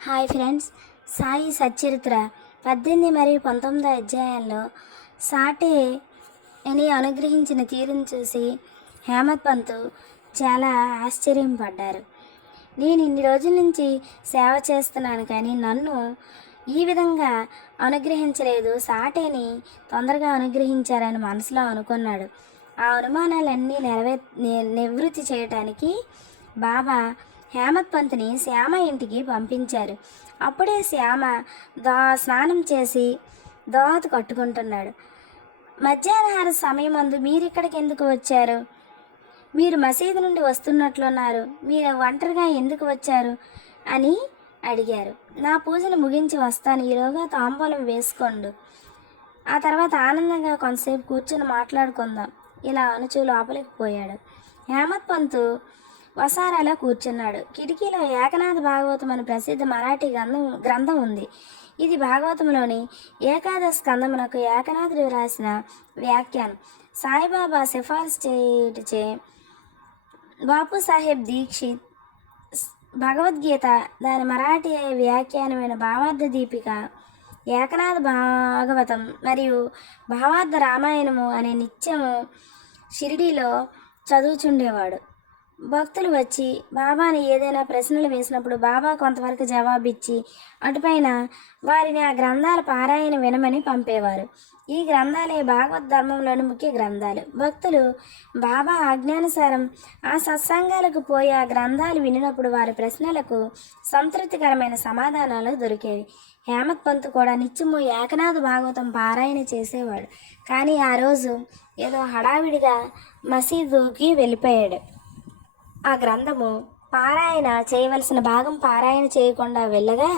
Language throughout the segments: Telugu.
హాయ్ ఫ్రెండ్స్, సాయి సచ్చరిత్ర 18 మరియు 19 అధ్యాయాల్లో సాటేని అనుగ్రహించిన తీరును చూసి హేమత్ పంత్ చాలా ఆశ్చర్యపడ్డారు. నేను ఇన్ని రోజుల నుంచి సేవ చేస్తున్నాను, కానీ నన్ను ఈ విధంగా అనుగ్రహించలేదు, సాటేని తొందరగా అనుగ్రహించారని మనసులో అనుకున్నాడు. ఆ అనుమానాలన్నీ నివృత్తి చేయటానికి బాబా హేమత్ పంత్ని శ్యామ ఇంటికి పంపించారు. అప్పుడే శ్యామ స్నానం చేసి దోవత కట్టుకుంటున్నాడు. మధ్యాహ్నాహార సమయం మీరు మీరిక్కడికి ఎందుకు వచ్చారు? మీరు మసీదు నుండి వస్తున్నట్లున్నారు, మీరు ఒంటరిగా ఎందుకు వచ్చారు అని అడిగారు. నా పూజలు ముగించి వస్తాను, ఈలోగా తాంబూలం వేసుకోండు, ఆ తర్వాత ఆనందంగా కొంతసేపు కూర్చొని మాట్లాడుకుందాం, ఇలా అనుచు లోపలికి పోయాడు. హేమత్ పంత్ వసారాలో కూర్చున్నాడు. కిటికీలో ఏకనాథ భాగవతం అని ప్రసిద్ధ మరాఠీ గ్రంథం ఉంది. ఇది భాగవతంలోని ఏకాదశ స్కందమునకు ఏకనాథుడు రాసిన వ్యాఖ్యానం. సాయిబాబా సిఫార్సు చేయటచే బాపు సాహెబ్ దీక్షిత్ భగవద్గీత దాని మరాఠీ వ్యాఖ్యానమైన భావార్థ దీపిక, ఏకనాథ భాగవతం మరియు భావార్థ రామాయణము అనే నిత్యము షిరిడీలో చదువుచుండేవాడు. భక్తులు వచ్చి బాబాని ఏదైనా ప్రశ్నలు వేసినప్పుడు బాబా కొంతవరకు జవాబిచ్చి అటుపైన వారిని ఆ గ్రంథాల పారాయణ వినమని పంపేవారు. ఈ గ్రంథాలే భాగవత్ ధర్మంలోని ముఖ్య గ్రంథాలు. భక్తులు బాబా ఆజ్ఞానుసారం ఆ సత్సంగాలకు పోయి ఆ గ్రంథాలు వినినప్పుడు వారి ప్రశ్నలకు సంతృప్తికరమైన సమాధానాలు దొరికేవి. హేమత్ పంత్ కూడా నిత్యము ఏకనాథ భాగవతం పారాయణ చేసేవాడు. కానీ ఆ రోజు ఏదో హడావిడిగా మసీదుకి వెళ్ళిపోయాడు. ఆ గ్రంథము పారాయణ చేయవలసిన భాగం పారాయణ చేయకుండా వెళ్ళగా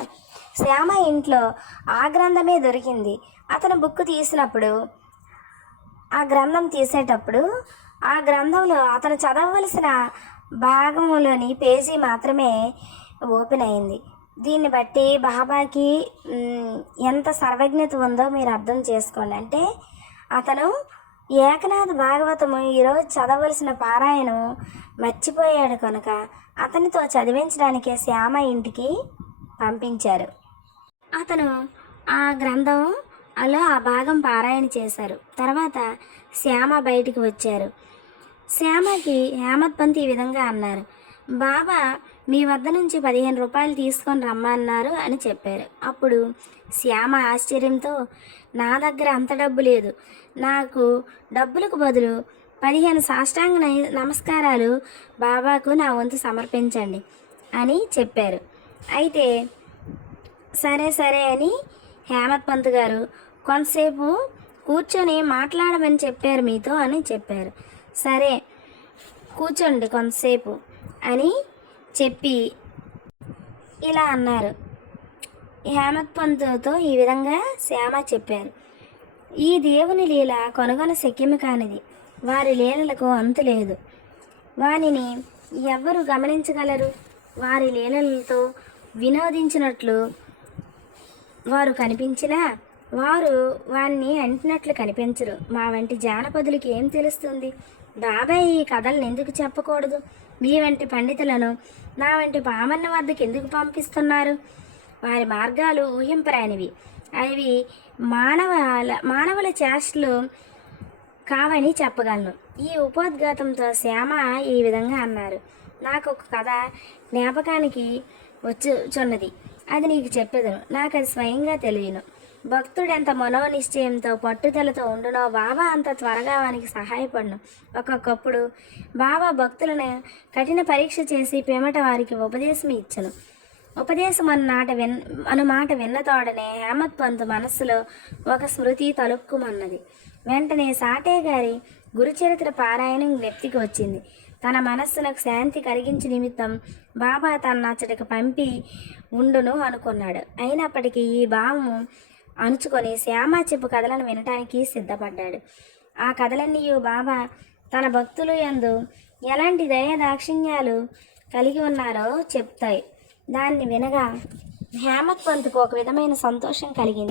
శ్యామ ఇంట్లో ఆ గ్రంథమే దొరికింది. అతను బుక్ తీసినప్పుడు ఆ గ్రంథం తీసేటప్పుడు ఆ గ్రంథంలో అతను చదవవలసిన భాగంలోని పేజీ మాత్రమే ఓపెన్ అయింది. దీన్ని బట్టి బాబాకి ఎంత సర్వజ్ఞత ఉందో మీరు అర్థం చేసుకోండి. అంటే అతను ఏకనాథ భాగవతము ఈరోజు చదవలసిన పారాయణం మర్చిపోయాడు కనుక అతనితో చదివించడానికే శ్యామ ఇంటికి పంపించారు. అతను ఆ గ్రంథం అలా ఆ భాగం పారాయణ చేశారు. తర్వాత శ్యామ బయటికి వచ్చారు. శ్యామకి హేమత్ పంత్ ఈ విధంగా అన్నారు, బాబా మీ వద్ద నుంచి 15 రూపాయలు తీసుకొని రమ్మన్నారు అని చెప్పారు. అప్పుడు శ్యామ ఆశ్చర్యంతో, నా దగ్గర అంత డబ్బు లేదు, నాకు డబ్బులకు బదులు 15 సాష్టాంగ నమస్కారాలు బాబాకు నా వంతు సమర్పించండి అని చెప్పారు. అయితే సరే సరే అని హేమత్ పంత్ గారు కొంతసేపు కూర్చొని మాట్లాడమని చెప్పారు మీతో అని చెప్పారు. సరే కూర్చోండి కొంతసేపు అని చెప్పి ఇలా అన్నారు. హేమత్ పంత్తో ఈ విధంగా శ్యామ చెప్పారు, ఈ దేవుని లీల కొనుగొన శక్యము కానిది, వారి లీలలకు అంతు లేదు, వానిని ఎవ్వరు గమనించగలరు? వారి లీలలతో వినోదించినట్లు వారు కనిపించినా వారు వారిని అంటినట్లు కనిపించరు. మా వంటి జానపదులకి ఏం తెలుస్తుంది? బాబాయ్ ఈ కథలను ఎందుకు చెప్పకూడదు? మీ వంటి పండితులను నా వంటి పామన్న వద్దకు ఎందుకు పంపిస్తున్నారు? వారి మార్గాలు ఊహింపరానివి, అవి మానవుల చేష్టలు కావని చెప్పగలను. ఈ ఉపోద్ఘాతంతో శ్యామ ఈ విధంగా అన్నారు, నాకు ఒక కథ జ్ఞాపకానికి వచ్చుచున్నది, అది నీకు చెప్పేదను. నాకు అది స్వయంగా తెలియను. భక్తుడెంత మనోనిశ్చయంతో పట్టుదలతో ఉండునో బాబా అంత త్వరగా వానికి సహాయపడును. ఒక్కొక్కప్పుడు బాబా భక్తులను కఠిన పరీక్ష చేసి పిమ్మట వారికి ఉపదేశం ఇచ్చను. ఉపదేశం మాట విన్న తోడనే హేమత్ పంత్ మనస్సులో ఒక స్మృతి తలుక్కుమన్నది. వెంటనే సాటే గారి గురుచరిత్ర పారాయణం జ్ఞప్తికి వచ్చింది. తన మనస్సునకు శాంతి కలిగించే నిమిత్తం బాబా తనచ్చటికి పంపి ఉండును అనుకున్నాడు. అయినప్పటికీ ఈ భావము అణుచుకొని శ్యామ చెప్పు కథలను వినటానికి సిద్ధపడ్డాడు. ఆ కథలన్నీ బాబా తన భక్తులు యందు ఎలాంటి దయాదాక్షిణ్యాలు కలిగి ఉన్నారో చెప్తాయి. దాన్ని వినగా హేమత్ పంత్కు ఒక విధమైన సంతోషం కలిగింది.